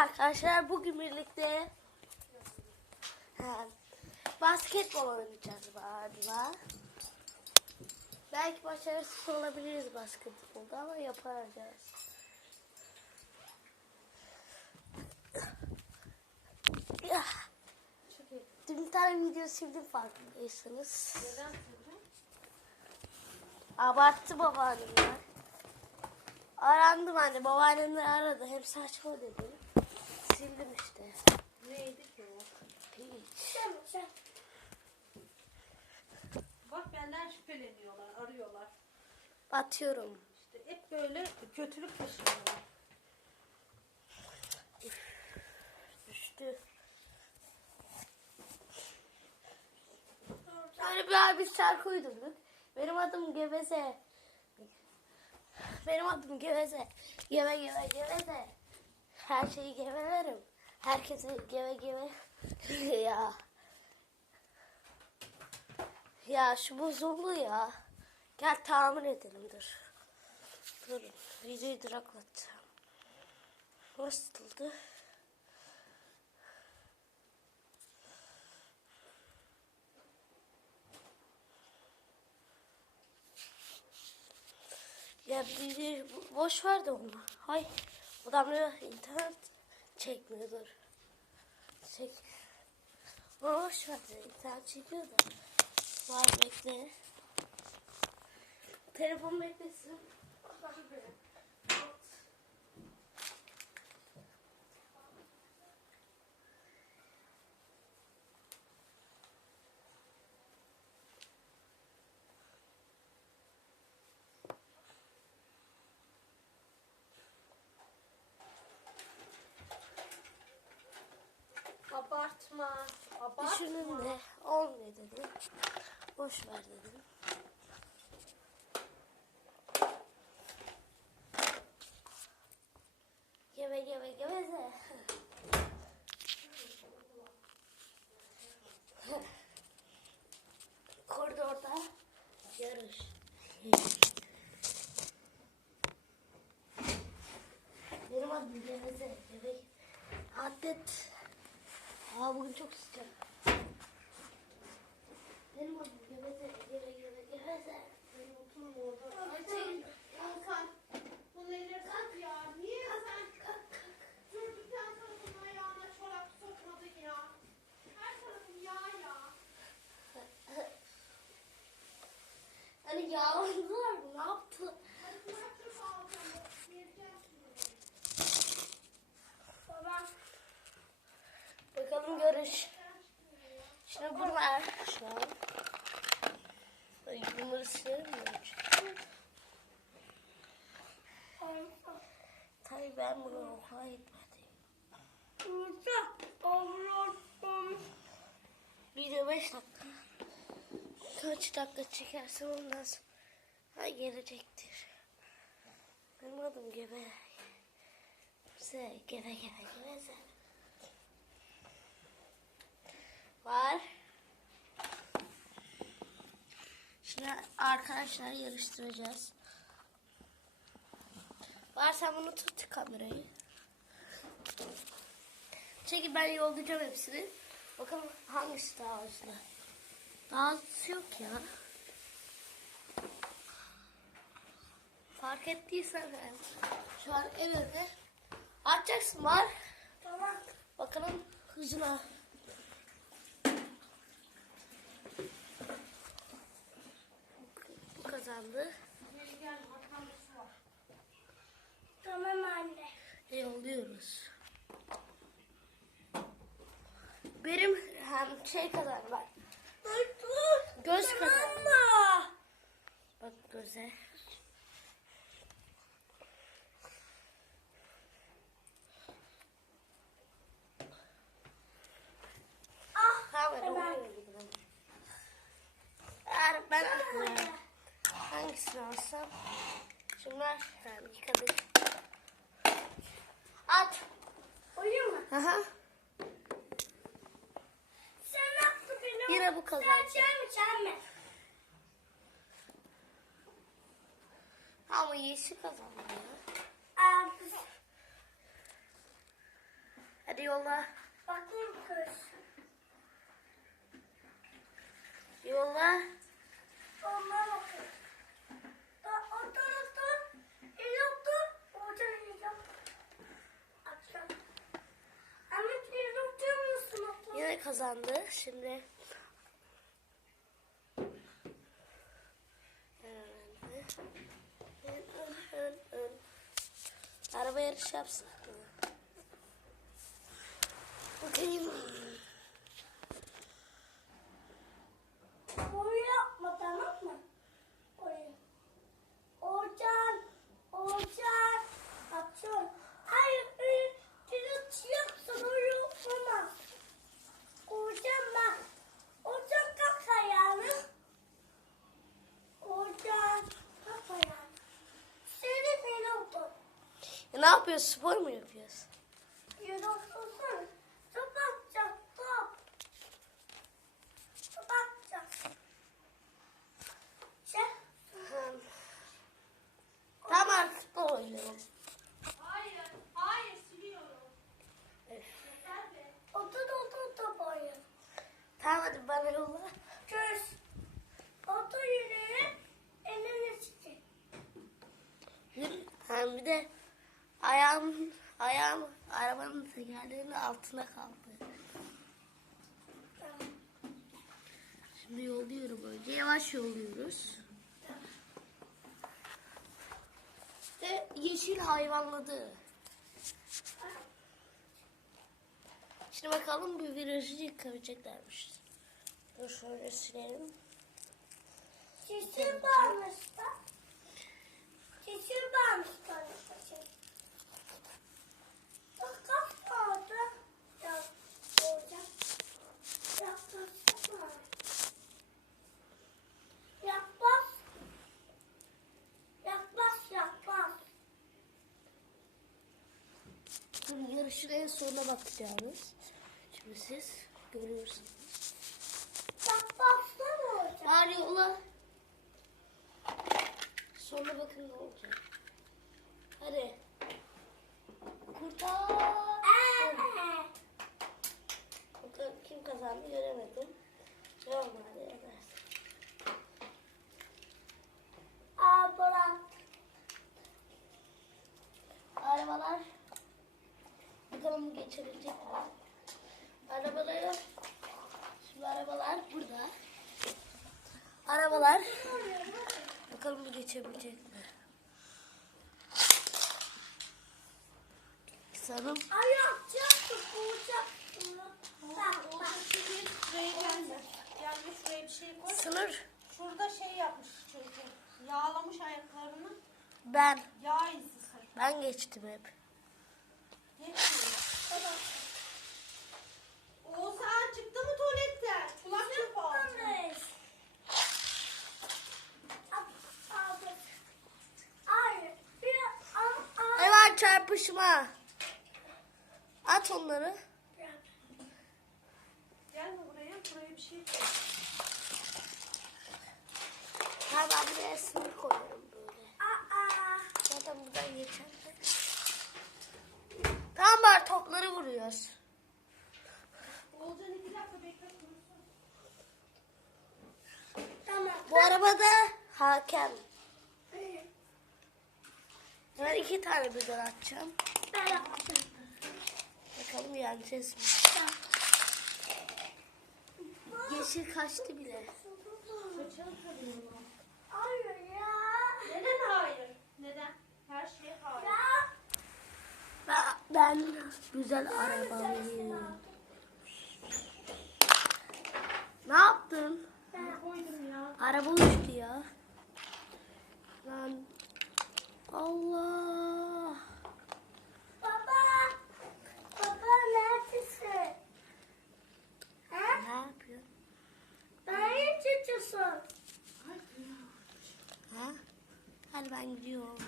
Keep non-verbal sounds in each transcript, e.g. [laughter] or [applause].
arkadaşlar bugün birlikte ha, basketbol oynayacağız galiba. Belki başarısız olabiliriz basketbolda ama yapacağız. Dün bir tane video sildim farkındaysanız. Neden sildin? Abarttı babaannem ya. Arandım anne babaannemler aradı hem saçma dedim. Sildim işte. Neydi ki o? Hiç. Bak benden şüpheleniyorlar, arıyorlar. Atıyorum. İşte hep böyle kötülük taşıyorlar. Düştü. Böyle bir abi şarkı uydurduk. Benim adım Geveze. Benim adım Geveze. Geve geve geveze. Her şeyi gevelerim. Herkese geve geve. [laughs] ya. Ya şu bozuldu ya. Gel tamir edelim dur. Dur videoyu duraklatacağım. Nasıldı? Ya bir boş ver de onu. Hay adamla internet çekmiyordur. Çek. Boş ver de internet çekiyor da. Var bekle. Telefon beklesin. Abartma. Abartma. Düşündüm de olmuyor dedim. Boş ver dedim. Geve geve geveze. Koridorda yarış. Benim adım Geveze. Geve. Atlet. Aa bugün çok sıcak. Benim adım Geveze. Geve geve geveze. Benim oturma orada. Ay çekil. Elleri kalk ya. Niye sen durduktan sonra bunun ayağına çorap sokmadın ya? Her tarafım yağ ya. Hani yağladılar mı? Ne yaptı? Hadi bırak şu balkonu. Yiyeceğim şimdi. Baba. Bakalım görüş. Şimdi bunlar şu an. Bunları sevmiyorum. Tabii ben bunu okula gitmedim. Video 5 dakika. Kaç dakika çekersen ondan sonra gelecektir. Benim adım Gebe. Size Gebe Gebe Gebe Var. Şimdi arkadaşlar yarıştıracağız. Var sen bunu tut kamerayı. Çekil ben yollayacağım hepsini. Bakalım hangisi daha hızlı. Daha hızlısı yok ya. Fark ettiysen ben şu an en önde. Atacaksın var. Tamam. Bakalım hızına. Bu kazandı. Tamam anne. Yolluyoruz. Benim hem şey kazandı bak. Göz kazandı. Bak göze. Ah, tamam, ben Eğer ben hangisini alsam? Şunlar yani yıkadık. At. Oyun mu? Aha. Sen yaptın benim. Yine bu kazandı. Sen mi sen mi? Ama yeşil kazandı ya. Hadi yolla. Bakayım kız. Kazandı. Şimdi Araba yarışı yapsak mı? Bakayım. Yapıyoruz? Spor mu yapıyoruz? Yürü otursana. Top atacağız. Top. Top atacağız. Şey. Hı. Tamam futbol oynayalım. Hayır. Hayır siliyorum. Otur otur top oyna. Tamam hadi bana yolla. Göz. Otur yürüye. Elini çekin. Yürü. Ha, bir de arabanın tekerleğinin altına kaldı. Şimdi yolluyorum önce. Yavaş yolluyoruz. Ve yeşil hayvanladı. Şimdi bakalım bu virajı yıkabileceklermiş. Dur şöyle silelim. Çiçeği bağlamışlar. Çiçeği bağlamışlar. Bak kaç kaldı. Ya olacak. Yaklaşsana. Yaklaş. Yaklaş yaklaş. Yarışın en sonuna bakacağız. Şimdi siz görüyorsunuz. Yaklaşsana olacak. Bari yola. Sonra bakın ne olacak. Hadi. Kurtar. Ee, Bakalım kim kazandı göremedim. Devam hadi edersin. abla. Arabalar. Bakalım geçebilecek mi? Arabaları. Şimdi arabalar burada. Arabalar. Bakalım bu geçebilecek mi? Sanırım Ayak çarptı olacaksın. Bak bak. Gelme şuraya bir şey koy. sınır Şurada şey yapmış çocuk. Yağlamış ayaklarını. ben. Yağ izi. Ben geçtim hep. Yetmiyor. Oğuzhan çıktı mı tuvaletten? Kulak çöpü aldı. Hemen çarpışma. At onları. Gelme buraya. Buraya bir şey koy. Ha ben buraya sınır koyuyorum böyle. Aa. Zaten buradan geçer de. Tamam bari vuruyoruz. Oğuzhan iki dakika bekle. Tamam. Bu arabada hakem. Ben iki tane birden atacağım. Ben yapacağım. Bakalım yeneceğiz mi? Yeşil kaçtı bile. Kaçalım tabii. Hayır ya. Neden hayır? Neden? Her şey hayır. Ben güzel arabalıyım. Ne yaptın? Ben koydum ya. Araba uçtu ya. Lan. Allah. Baba. Baba neredesin? Ha? Ne yapıyorsun? Nereye çıkıyorsun? Ha? Hadi ben gidiyorum.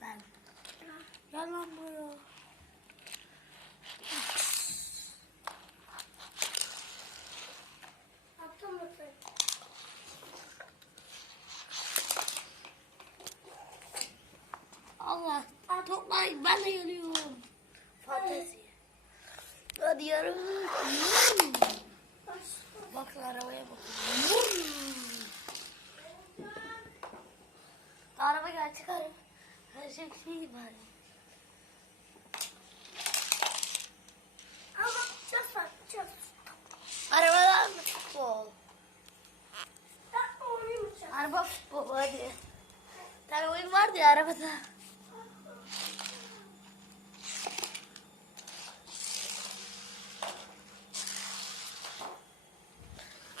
Ben. Gel lan buraya. Allah. Toplayın ben de geliyorum. Fantezi. Hadi yarım. Bakın arabaya bakın. Araba gerçek araba. Her şey şey var. Ama çok çok. Arabalar mı futbol? Ben oynayacağım. Araba futbol hadi. Bir tane oyun vardı ya arabada.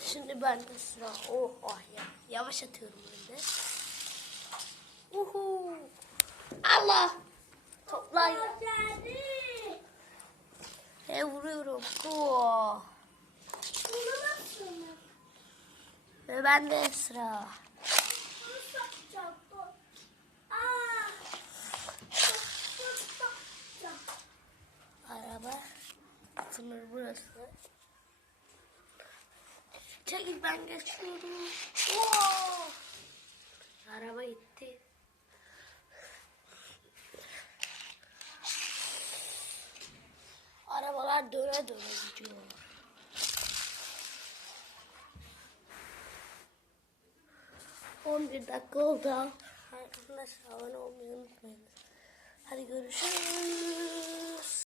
Şimdi ben de sıra. Oh oh ya. Yavaş atıyorum ben de. Uhu. Allah. Toplayın. Geldi. E vuruyorum. Oh. Ve ben de sıra. Bunu satacağım. bu. Aa. Bunu satacağım. Araba sınır burası. Çekil ben geçiyorum. Oo! Araba gitti. Arabalar döne döne gidiyor. On bir dakika oldu. Arkadaşlar abone olmayı unutmayın. Hadi görüşürüz.